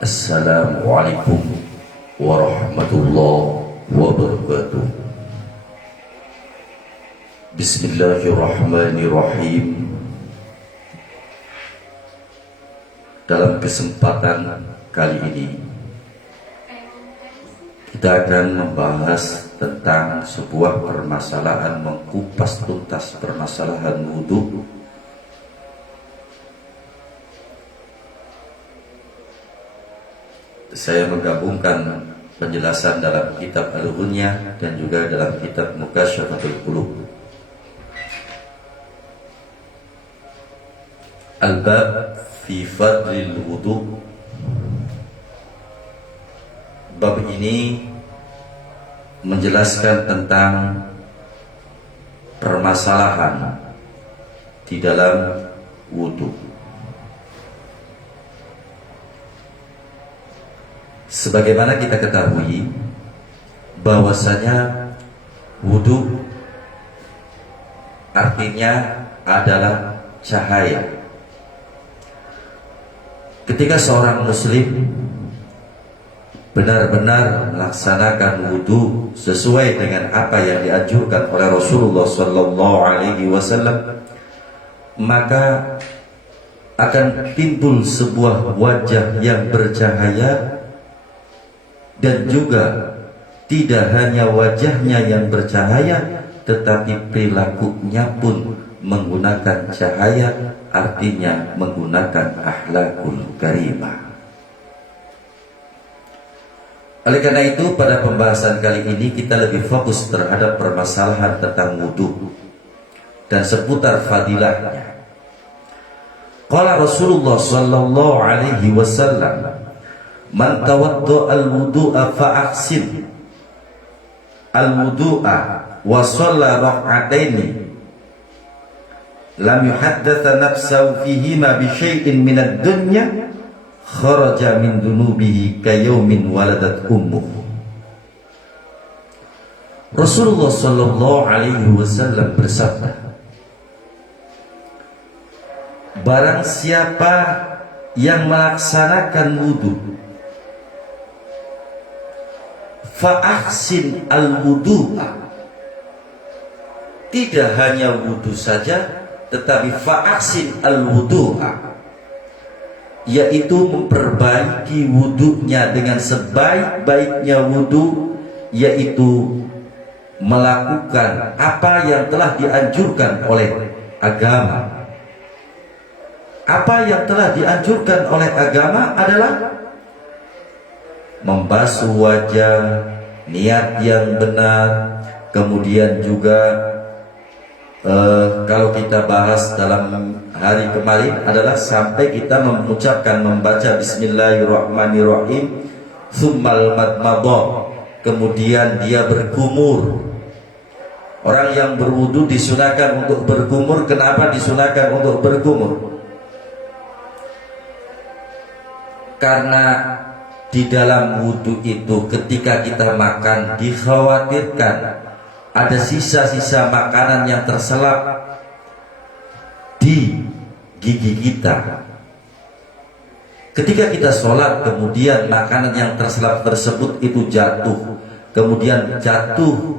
Assalamualaikum warahmatullahi wabarakatuh. Bismillahirrahmanirrahim. Dalam kesempatan kali ini kita akan membahas tentang sebuah permasalahan, mengkupas tuntas permasalahan wudu. Saya menggabungkan penjelasan dalam kitab Al-Ghunyah dan juga dalam kitab Mukasyafatul Qulub. Al-Bab fi Fadlil Wudu. Bab ini menjelaskan tentang permasalahan di dalam wudu. Sebagaimana kita ketahui bahwasanya wudu artinya adalah cahaya. Ketika seorang muslim benar-benar melaksanakan wudu sesuai dengan apa yang dianjurkan oleh Rasulullah SAW, maka akan timbul sebuah wajah yang bercahaya. Dan juga tidak hanya wajahnya yang bercahaya, tetapi perilakunya pun menggunakan cahaya, artinya menggunakan akhlakul karimah. Oleh karena itu, pada pembahasan kali ini kita lebih fokus terhadap permasalahan tentang wudu dan seputar fadilahnya. Qala Rasulullah sallallahu alaihi wasallam, man tawadda al-wudu'a fa ahsin al-wudu'a wa shalla rak'ataini lam yuhaddatha nafsahu fihima bi syai'in min ad-dunya kharaja min dunubihi kayawmin waladat ummuh. Rasulullah sallallahu alaihi wasallam bersabda, barang siapa yang melaksanakan wudu, fa'ahsin al-wudu'a, tidak hanya wudu saja, tetapi fa'ahsin al-wudu'a, yaitu memperbaiki wudunya dengan sebaik-baiknya wudu, yaitu melakukan apa yang telah dianjurkan oleh agama. Apa yang telah dianjurkan oleh agama adalah membasuh wajah, niat yang benar. Kemudian juga kalau kita bahas dalam hari kemarin adalah sampai kita mengucapkan, membaca Bismillahirrahmanirrahim, tsummal madmadah, kemudian dia berkumur. Orang yang berwudu disunahkan untuk berkumur. Kenapa disunahkan untuk berkumur? Karena di dalam wudu itu ketika kita makan dikhawatirkan ada sisa-sisa makanan yang terselap di gigi kita. Ketika kita sholat, kemudian makanan yang terselap tersebut itu jatuh, kemudian jatuh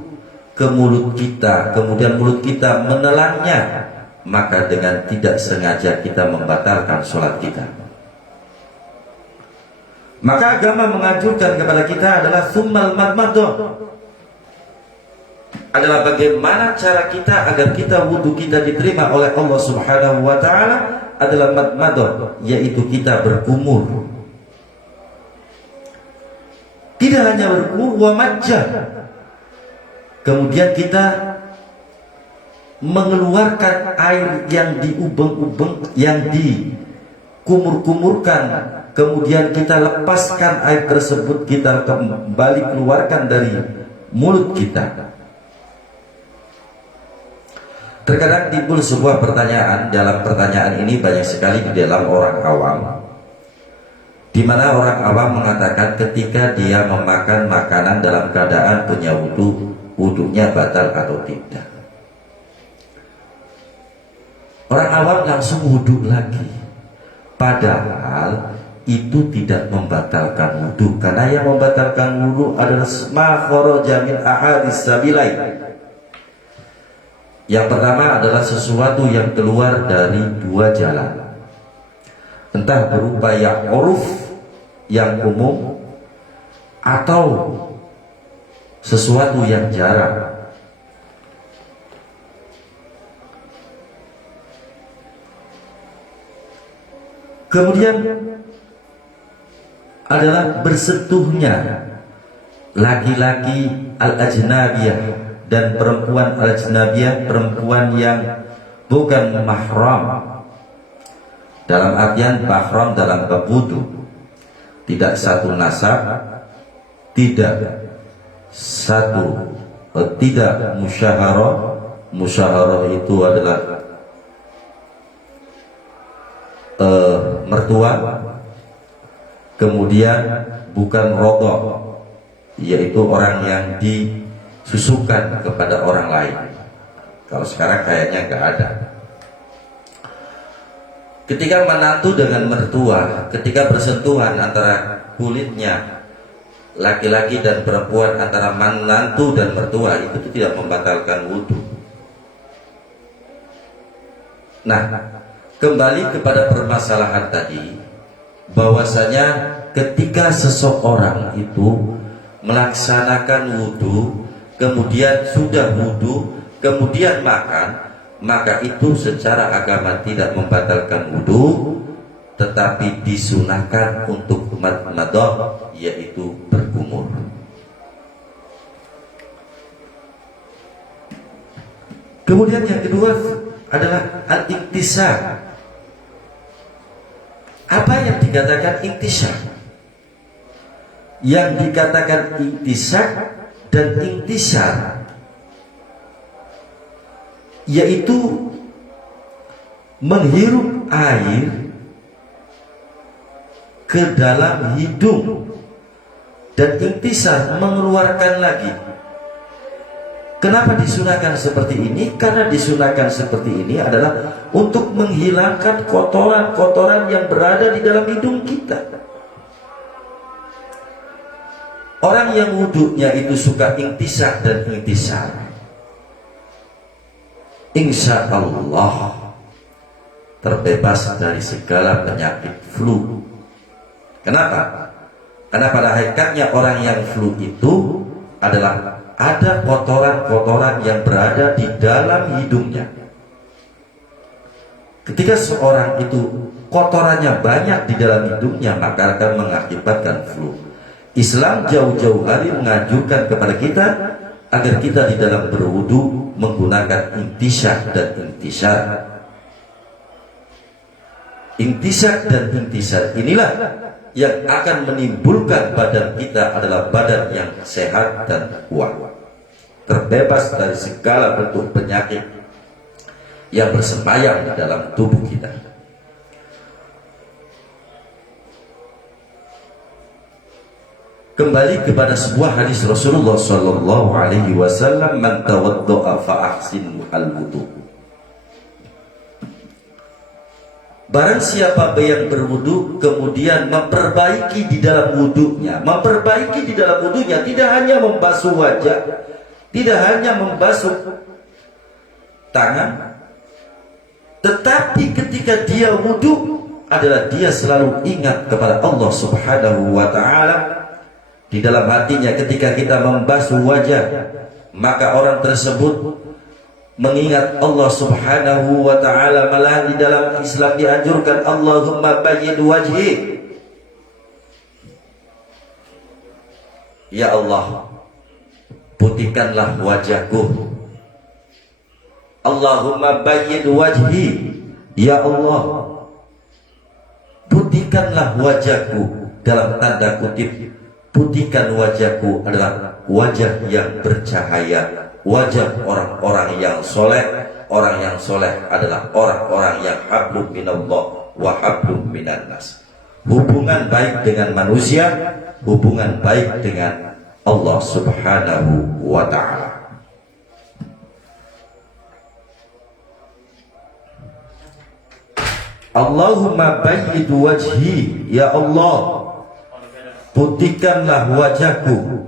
ke mulut kita, kemudian mulut kita menelannya, maka dengan tidak sengaja kita membatalkan sholat kita. Maka agama menganjurkan kepada kita adalah tsummal madmadah, adalah bagaimana cara kita agar kita wudu kita diterima oleh Allah Subhanahu wa taala adalah madmadah, yaitu kita berkumur. Tidak hanya berkumur, wa majjah, kemudian kita mengeluarkan air yang diubeng-ubeng, yang dikumur-kumurkan. Kemudian kita lepaskan air tersebut, kita kembali keluarkan dari mulut kita. Terkadang timbul sebuah pertanyaan. Dalam pertanyaan ini banyak sekali di dalam orang awam, di mana orang awam mengatakan ketika dia memakan makanan dalam keadaan punya wudu, wudunya batal atau tidak. Orang awam langsung wudhu lagi. Padahal itu tidak membatalkan wudu, karena yang membatalkan wudu adalah ma kharaja min ahadis sabilain. Yang pertama adalah sesuatu yang keluar dari dua jalan, entah berupa yang uruf, yang umum, atau sesuatu yang jarang. Kemudian adalah bersentuhnya laki-laki al-ajnabiyah dan perempuan al-ajnabiyah, perempuan yang bukan mahram, dalam artian mahram dalam bab wudu, tidak satu nasab, tidak musyaharah. Musyaharah itu adalah mertua. Kemudian bukan rodok, yaitu orang yang disusukan kepada orang lain. Kalau sekarang kayaknya nggak ada. Ketika menantu dengan mertua, ketika bersentuhan antara kulitnya laki-laki dan perempuan, antara menantu dan mertua, itu tidak membatalkan wudhu. Nah, kembali kepada permasalahan tadi, bahwasanya ketika seseorang itu melaksanakan wudhu, kemudian sudah wudhu, kemudian makan, maka itu secara agama tidak membatalkan wudhu, tetapi disunahkan untuk madmadah, yaitu berkumur. Kemudian yang kedua adalah al-iktisar. Apa yang dikatakan iktisar? Yang dikatakan iktisar dan iktisar yaitu menghirup air ke dalam hidung, dan iktisar mengeluarkan lagi. Kenapa disunahkan seperti ini? Karena disunahkan seperti ini adalah untuk menghilangkan kotoran-kotoran yang berada di dalam hidung kita. Orang yang wudhunya itu suka iktisar dan iktisar, insya Allah terbebas dari segala penyakit flu. Kenapa? Karena pada hakikatnya orang yang flu itu adalah ada kotoran-kotoran yang berada di dalam hidungnya. Ketika seorang itu kotorannya banyak di dalam hidungnya, maka akan mengakibatkan flu. Islam jauh-jauh hari menganjurkan kepada kita agar kita di dalam berwudu menggunakan intisyak dan intisar. Intisyak dan intisar inilah yang akan menimbulkan badan kita adalah badan yang sehat dan kuat, terbebas dari segala bentuk penyakit yang bersemayam di dalam tubuh kita. Kembali kepada sebuah hadis Rasulullah Sallallahu Alaihi Wasallam, man tawaddo'a fa ahsin al-wudu. Barang siapa yang berwudu kemudian memperbaiki di dalam wudunya, tidak hanya membasuh wajah, tidak hanya membasuh tangan, tetapi ketika dia wudu adalah dia selalu ingat kepada Allah Subhanahu wa Ta'ala di dalam hatinya. Ketika kita membasuh wajah, maka orang tersebut mengingat Allah Subhanahu wa Ta'ala. Malah di dalam Islam dianjurkan Allahumma bayyid wajhi, ya Allah putihkanlah wajahku. Allahumma bayyid wajhi, ya Allah putihkanlah wajahku. Dalam tanda kutip, putihkan wajahku adalah wajah yang bercahaya, wajah orang-orang yang soleh. Orang yang soleh adalah orang-orang yang hablum minallah wa hablum minan nas. Hubungan baik dengan manusia, hubungan baik dengan Allah Subhanahu wa Ta'ala. Allahumma bayyid wajhi, ya Allah, putihkanlah wajahku.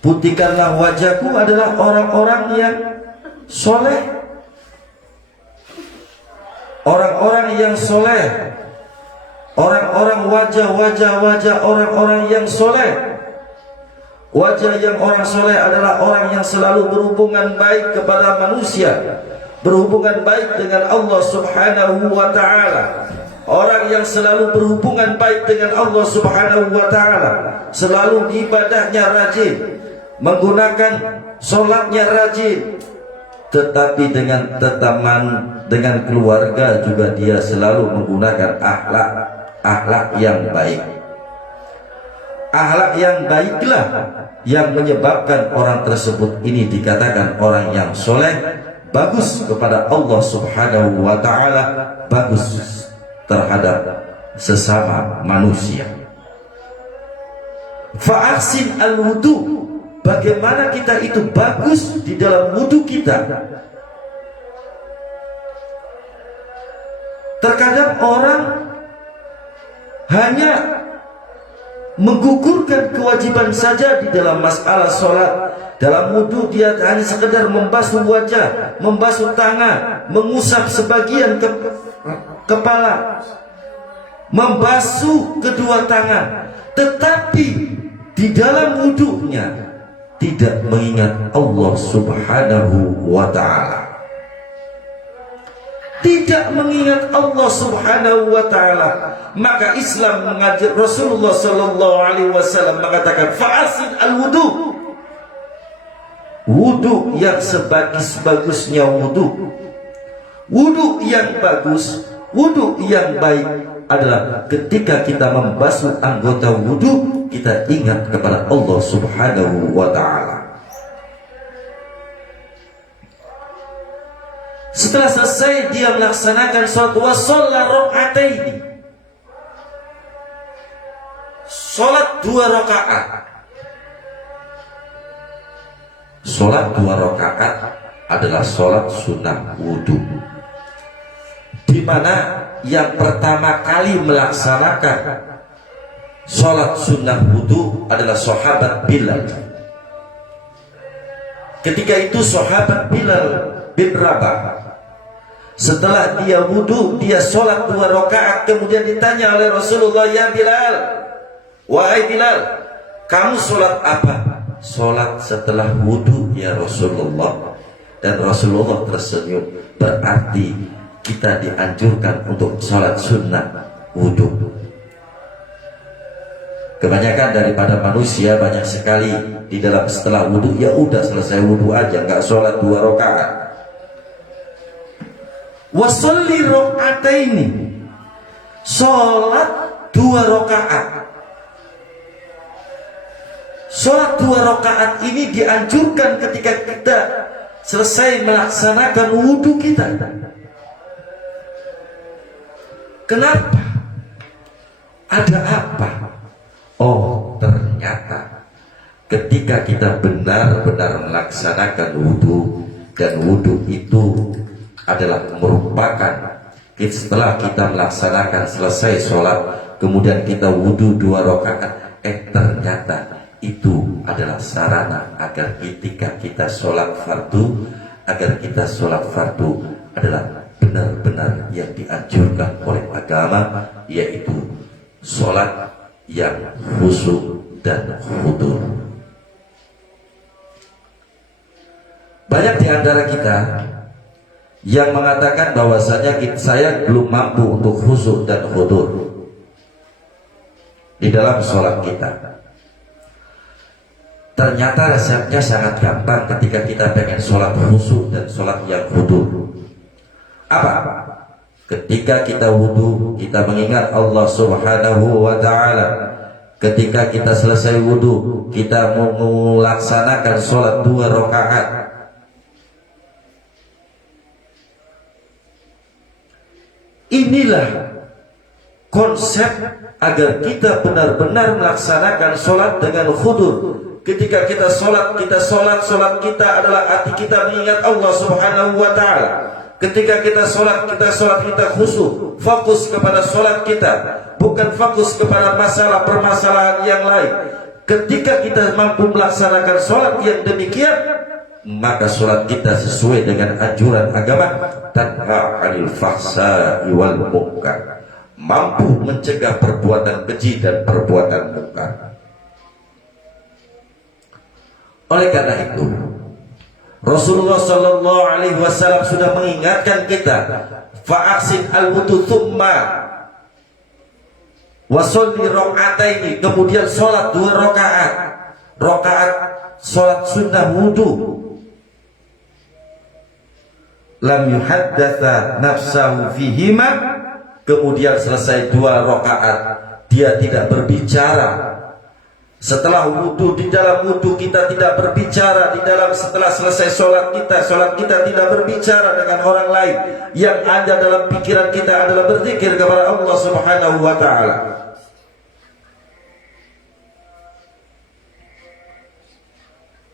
Putihkanlah wajahku adalah orang-orang yang soleh, orang-orang yang soleh, orang-orang wajah orang-orang yang soleh. Wajah yang orang soleh adalah orang yang selalu berhubungan baik kepada manusia, berhubungan baik dengan Allah subhanahu wa ta'ala. Orang yang selalu berhubungan baik dengan Allah subhanahu wa ta'ala, selalu ibadahnya rajin, menggunakan sholatnya rajin, tetapi dengan teman, dengan keluarga juga dia selalu menggunakan akhlak yang baik. Akhlak yang baiklah yang menyebabkan orang tersebut ini dikatakan orang yang soleh, bagus kepada Allah subhanahu wa ta'ala, bagus terhadap sesama manusia. Fa'ahsin al-wudu, bagaimana kita itu bagus di dalam wudu kita. Terkadang orang hanya menggugurkan kewajiban saja di dalam masalah sholat. Dalam wudu dia hanya sekedar membasuh wajah, membasuh tangan, mengusap sebagian kepala, membasuh kedua tangan, tetapi di dalam wudunya tidak mengingat Allah subhanahu wa ta'ala, tidak mengingat Allah subhanahu wa ta'ala. Maka Islam mengajar, Rasulullah sallallahu alaihi wasallam mengatakan fa'asin al-wudu, wudu yang sebagus-bagusnya wudu. Wudu yang bagus, wudu yang baik adalah ketika kita membasuh anggota wudu, kita ingat kepada Allah subhanahu wa ta'ala. Setelah selesai dia melaksanakan sholat, wa shalla raka'ataini, sholat 2 rakaat. Sholat 2 rakaat adalah sholat sunnah wudu, di mana yang pertama kali melaksanakan sholat sunnah wudu adalah sahabat Bilal. Ketika itu sahabat Bilal bin Rabah, setelah dia wudu, dia sholat 2 rakaat, kemudian ditanya oleh Rasulullah, ya Bilal, wahai Bilal, kamu sholat apa? Sholat setelah wudu ya Rasulullah. Dan Rasulullah tersenyum, berarti kita dianjurkan untuk sholat sunnah wudu. Kebanyakan daripada manusia banyak sekali di dalam setelah wudu, ya udah selesai wudu aja, nggak sholat 2 rakaat. Wasolli raka'ataini, sholat 2 rakaat. Sholat 2 rakaat ini dianjurkan ketika kita selesai melaksanakan wudu kita. Kenapa? Ada apa? Oh, ternyata ketika kita benar-benar melaksanakan wudu, dan wudu itu adalah merupakan setelah kita melaksanakan selesai sholat, kemudian kita wudu 2 rakaat, ternyata itu adalah sarana agar ketika kita sholat fardu, agar kita sholat fardu adalah benar-benar yang dianjurkan oleh agama, yaitu sholat yang khusyuk dan khudur. Banyak di antara kita yang mengatakan bahwasanya saya belum mampu untuk khusyuk dan khudur di dalam sholat kita. Ternyata resepnya sangat gampang ketika kita pengen sholat khusyuk dan sholat yang khudur. Apa? Ketika kita wudu, kita mengingat Allah subhanahu wa ta'ala. Ketika kita selesai wudu, kita melaksanakan sholat 2 rakaat. Inilah konsep agar kita benar-benar melaksanakan sholat dengan khudur. Ketika kita sholat kita adalah hati kita mengingat Allah subhanahu wa ta'ala. Ketika kita sholat kita khusyuk, fokus kepada sholat kita, bukan fokus kepada masalah permasalahan yang lain. Ketika kita mampu melaksanakan sholat yang demikian, maka sholat kita sesuai dengan anjuran agama, tanha 'anil fahsya'i wal munkar, mampu mencegah perbuatan keji dan perbuatan munkar. Oleh karena itu, Rasulullah sallallahu alaihi wasallam sudah mengingatkan kita, fa'aksin al-wudu thumma wa sholli raka'ataini, kemudian salat 2 rakaat. Rakaat salat sunnah wudu. Lam yuhaddatsa nafsahu fihima, kemudian selesai 2 rakaat dia tidak berbicara. Setelah wudu, di dalam wudu kita tidak berbicara, setelah selesai sholat kita tidak berbicara dengan orang lain. Yang ada dalam pikiran kita adalah berzikir kepada Allah Subhanahu wa ta'ala.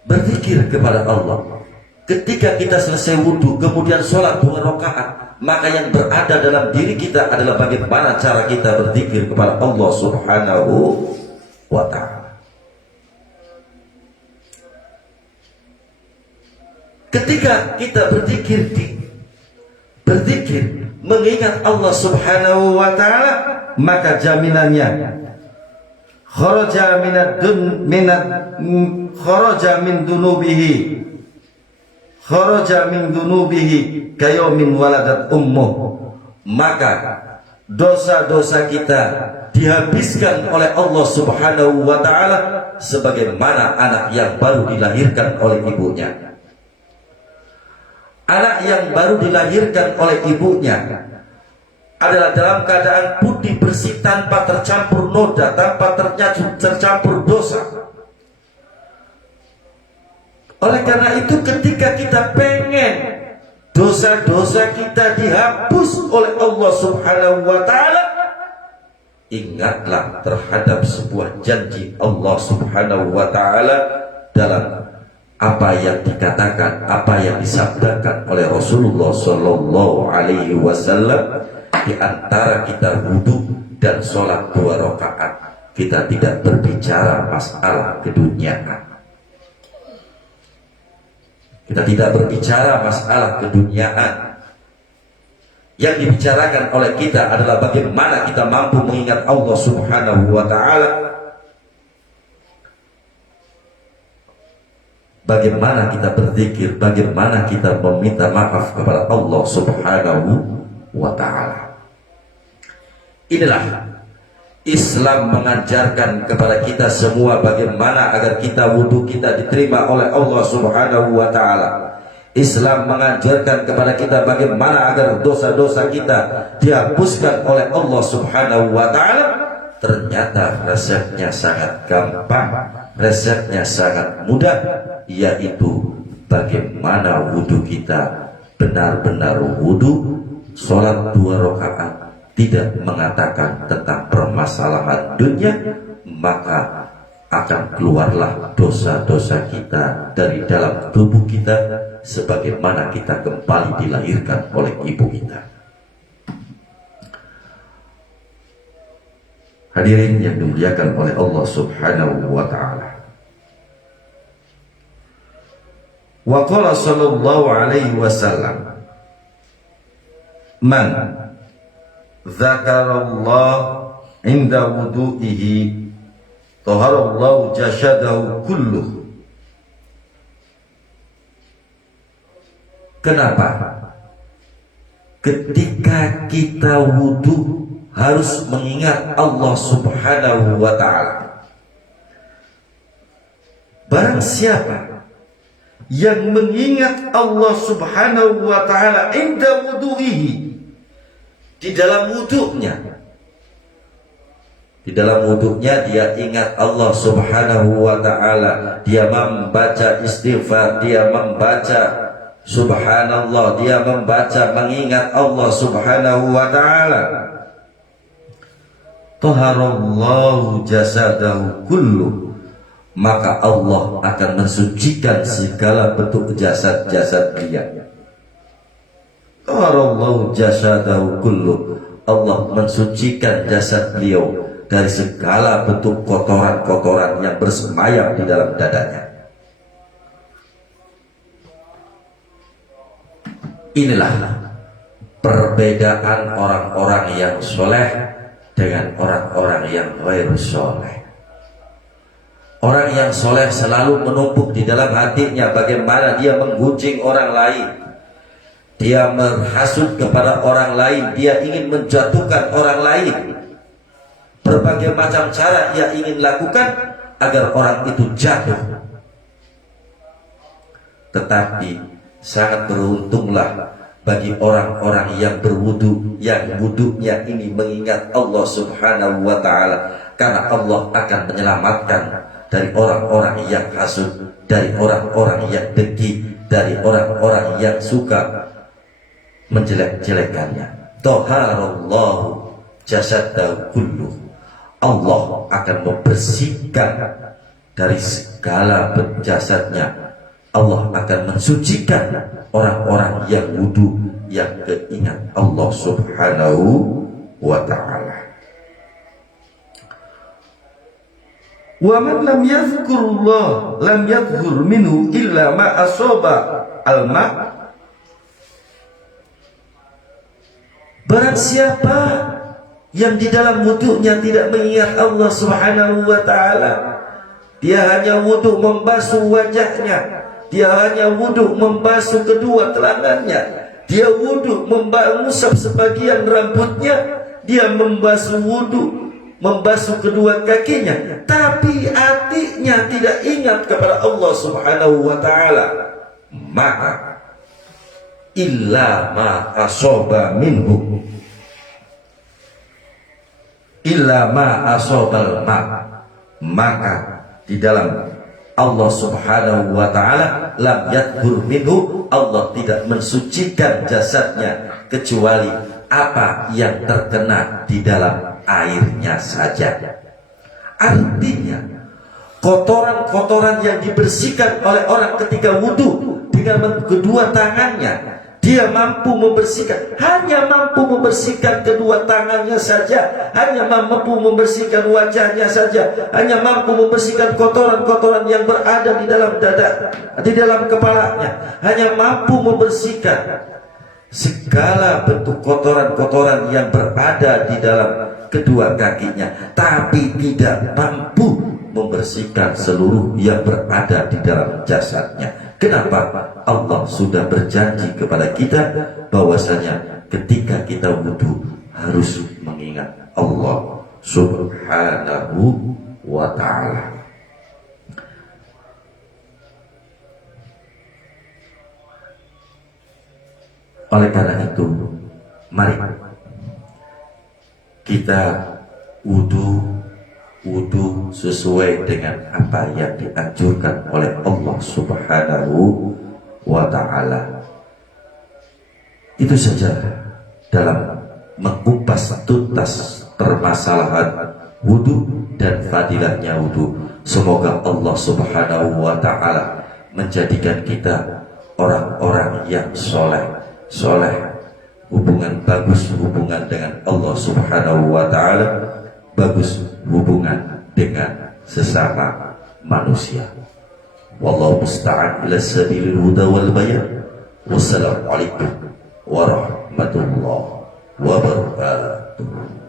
Berzikir kepada Allah. Ketika kita selesai wudu, kemudian sholat 2 rakaat, maka yang berada dalam diri kita adalah bagaimana cara kita berzikir kepada Allah Subhanahu wa ta'ala. Ketika kita berzikir mengingat Allah Subhanahu wa ta'ala, maka jaminannya kharaja min dunubihi kayaumin waladat ummuh, maka dosa-dosa kita dihabiskan oleh Allah Subhanahu wa ta'ala sebagaimana anak yang baru dilahirkan oleh ibunya. Anak yang baru dilahirkan oleh ibunya adalah dalam keadaan putih bersih, tanpa tercampur noda, tanpa tercampur dosa. Oleh karena itu, ketika kita pengen dosa-dosa kita dihapus oleh Allah Subhanahu wa ta'ala, ingatlah terhadap sebuah janji Allah Subhanahu wa ta'ala dalam apa yang dikatakan, apa yang disabdakan oleh Rasulullah sallallahu alaihi wasallam. Di antara kita wudu dan sholat 2 rakaat, kita tidak berbicara masalah keduniaan. Kita tidak berbicara masalah keduniaan. Yang dibicarakan oleh kita adalah bagaimana kita mampu mengingat Allah Subhanahu wa ta'ala, bagaimana kita berzikir, bagaimana kita meminta maaf kepada Allah Subhanahu wa ta'ala. Inilah Islam mengajarkan kepada kita semua bagaimana agar kita wudu kita diterima oleh Allah Subhanahu wa ta'ala. Islam mengajarkan kepada kita bagaimana agar dosa-dosa kita dihapuskan oleh Allah Subhanahu wa ta'ala. Ternyata resepnya sangat gampang, resepnya sangat mudah, yaitu bagaimana wudu kita benar-benar wudu, sholat 2 rakaat, tidak mengatakan tentang permasalahan dunia, maka akan keluarlah dosa-dosa kita dari dalam tubuh kita sebagaimana kita kembali dilahirkan oleh ibu kita. Hadirin yang dimuliakan oleh Allah Subhanahu wa ta'ala. Wa qala sallallahu alaihi wasallam, man dzakarallah inda wudu'ihi taharallahu jasadahu kulluh. Kenapa? Ketika kita wudu harus mengingat Allah Subhanahu wa ta'ala. Barang siapa yang mengingat Allah Subhanahu wa ta'ala inda wudu'ihi, di dalam wudunya, dia ingat Allah Subhanahu wa ta'ala, dia membaca istighfar, dia membaca subhanallah, dia membaca mengingat Allah Subhanahu wa ta'ala, taharallahu jasadahu kullu, maka Allah akan mensucikan segala bentuk jasad-jasad dia. Qarallahu jasadahu kullu. Allah mensucikan jasad beliau dari segala bentuk kotoran-kotoran yang bersemayam di dalam dadanya. Inilah perbedaan orang-orang yang soleh dengan orang-orang yang ghair soleh. Orang yang soleh selalu menumpuk di dalam hatinya bagaimana dia menggunjing orang lain, dia menghasut kepada orang lain, dia ingin menjatuhkan orang lain. Berbagai macam cara ia ingin lakukan agar orang itu jatuh. Tetapi sangat beruntunglah bagi orang-orang yang berwudu, yang wudunya ini mengingat Allah Subhanahu wa ta'ala, karena Allah akan menyelamatkan dari orang-orang yang hasud, dari orang-orang yang dengki, dari orang-orang yang suka menjelek-jelekannya. Taharallahu jasadahu kulluh. Allah akan membersihkan dari segala jasadnya. Allah akan mensucikan orang-orang yang wudu, yang keingat Allah Subhanahu wa ta'ala. Wa man lam yadhkurullah lam yadhkur minhu illa ma asaba al-ma. Barang siapa yang di dalam wudunya tidak mengingat Allah Subhanahu wa ta'ala, dia hanya wudu membasuh wajahnya, dia hanya wudu membasuh kedua telangannya, dia wudu mengusap sebagian rambutnya, dia membasuh wudu membasuh kedua kakinya, tapi hatinya tidak ingat kepada Allah Subhanahu wa ta'ala, maka illa ma asoba minhu, illa ma asobal ma, maka di dalam Allah Subhanahu wa ta'ala lam yadhkur minhu, Allah tidak mensucikan jasadnya kecuali apa yang terkena di dalam airnya saja. Artinya kotoran-kotoran yang dibersihkan oleh orang ketika wudu dengan kedua tangannya, dia mampu membersihkan, hanya mampu membersihkan kedua tangannya saja, hanya mampu membersihkan wajahnya saja, hanya mampu membersihkan kotoran-kotoran yang berada di dalam dada, di dalam kepalanya, hanya mampu membersihkan segala bentuk kotoran-kotoran yang berada di dalam kedua kakinya, tapi tidak mampu membersihkan seluruh yang berada di dalam jasadnya. Kenapa? Allah sudah berjanji kepada kita bahwasanya ketika kita wudu harus mengingat Allah Subhanahu wa ta'ala. Oleh karena itu, mari kita wudu sesuai dengan apa yang dianjurkan oleh Allah Subhanahu wa ta'ala. Itu saja dalam mengupas tuntas permasalahan wudu dan fadilahnya wudu. Semoga Allah Subhanahu wa ta'ala menjadikan kita orang-orang yang soleh, hubungan bagus, hubungan dengan Allah Subhanahu wa ta'ala, bagus hubungan dengan sesama manusia. Wallahu musta'an ila sabilil huda wal bayan. Wassalamualaikum warahmatullahi wabarakatuh.